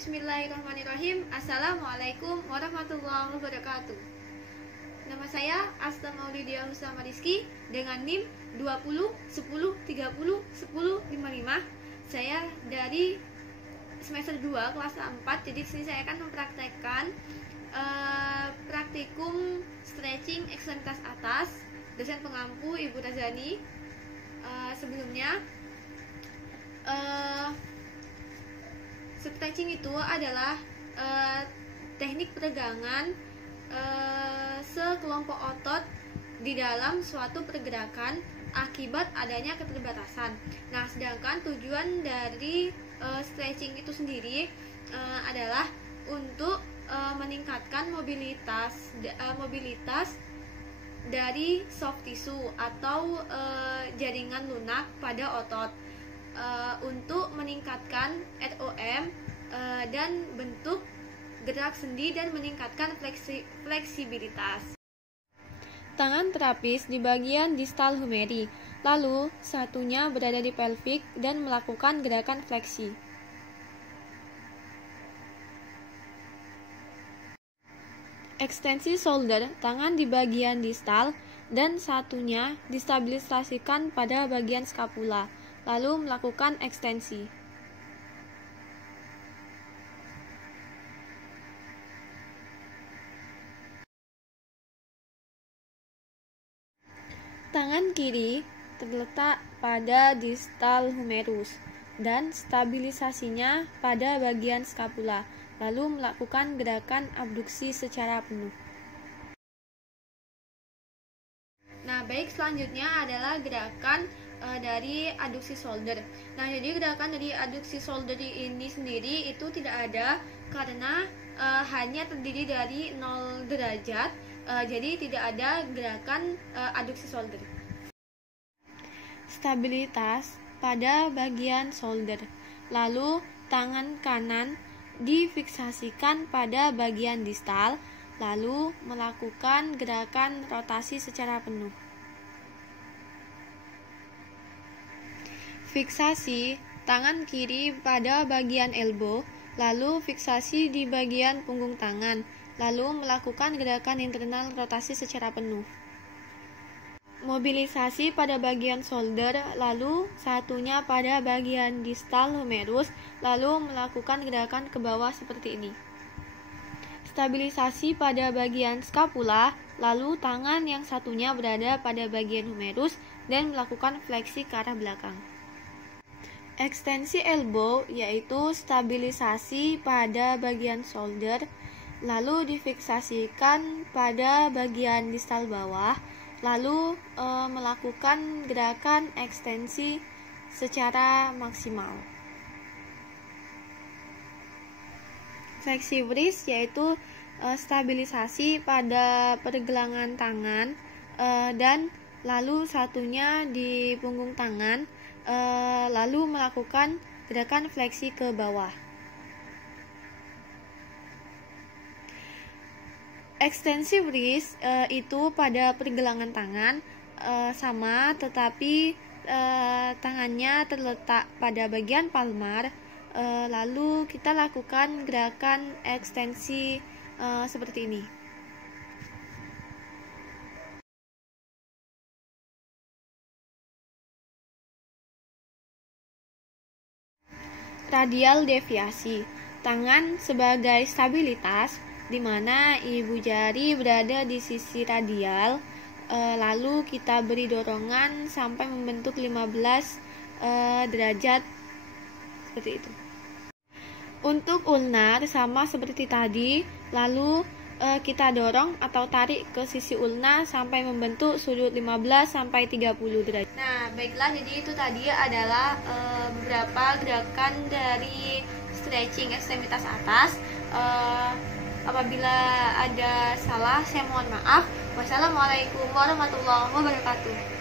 Bismillahirrahmanirrahim. Assalamualaikum warahmatullahi wabarakatuh. Nama saya Asta Maulidia Husama Rizky dengan NIM 20 10 30 10 55. Saya dari semester 2 kelas 4. Jadi di sini saya akan mempraktekkan praktikum stretching ekstremitas atas. Dosen pengampu Ibu Razani. Sebelumnya stretching itu adalah teknik peregangan sekelompok otot di dalam suatu pergerakan akibat adanya keterbatasan. Nah, sedangkan tujuan dari stretching itu sendiri adalah untuk meningkatkan mobilitas dari soft tissue atau jaringan lunak pada otot, untuk meningkatkan ROM dan bentuk gerak sendi dan meningkatkan fleksibilitas. Tangan terapis di bagian distal humeri, lalu satunya berada di pelvic dan melakukan gerakan fleksi. Ekstensi shoulder, tangan di bagian distal dan satunya distabilisasikan pada bagian skapula, lalu melakukan ekstensi. Tangan kiri terletak pada distal humerus dan stabilisasinya pada bagian skapula, lalu melakukan gerakan abduksi secara penuh. Nah, baik, selanjutnya adalah gerakan dari aduksi shoulder. Nah, jadi gerakan dari aduksi shoulder ini sendiri itu tidak ada karena hanya terdiri dari 0 derajat. Jadi tidak ada gerakan aduksi shoulder. Stabilitas pada bagian shoulder. Lalu tangan kanan difiksasikan pada bagian distal, lalu melakukan gerakan rotasi secara penuh. Fiksasi tangan kiri pada bagian elbow, lalu fiksasi di bagian punggung tangan, lalu melakukan gerakan internal rotasi secara penuh. Mobilisasi pada bagian shoulder, lalu satunya pada bagian distal humerus, lalu melakukan gerakan ke bawah seperti ini. Stabilisasi pada bagian skapula, lalu tangan yang satunya berada pada bagian humerus dan melakukan fleksi ke arah belakang. Ekstensi elbow yaitu stabilisasi pada bagian shoulder, lalu difiksasikan pada bagian distal bawah, lalu melakukan gerakan ekstensi secara maksimal. Fleksi wrist yaitu stabilisasi pada pergelangan tangan dan lalu satunya di punggung tangan, lalu melakukan gerakan fleksi ke bawah. Ekstensi wrist itu pada pergelangan tangan sama, tetapi tangannya terletak pada bagian palmar, lalu kita lakukan gerakan ekstensi seperti ini. Radial deviasi, tangan sebagai stabilitas, di mana ibu jari berada di sisi radial, lalu kita beri dorongan sampai membentuk 15 derajat seperti itu. Untuk ulnar sama seperti tadi, lalu kita dorong atau tarik ke sisi ulna sampai membentuk sudut 15 sampai 30 derajat. Nah, baiklah, jadi itu tadi adalah beberapa gerakan dari stretching ekstremitas atas. Apabila ada salah, saya mohon maaf. Wassalamualaikum warahmatullahi wabarakatuh.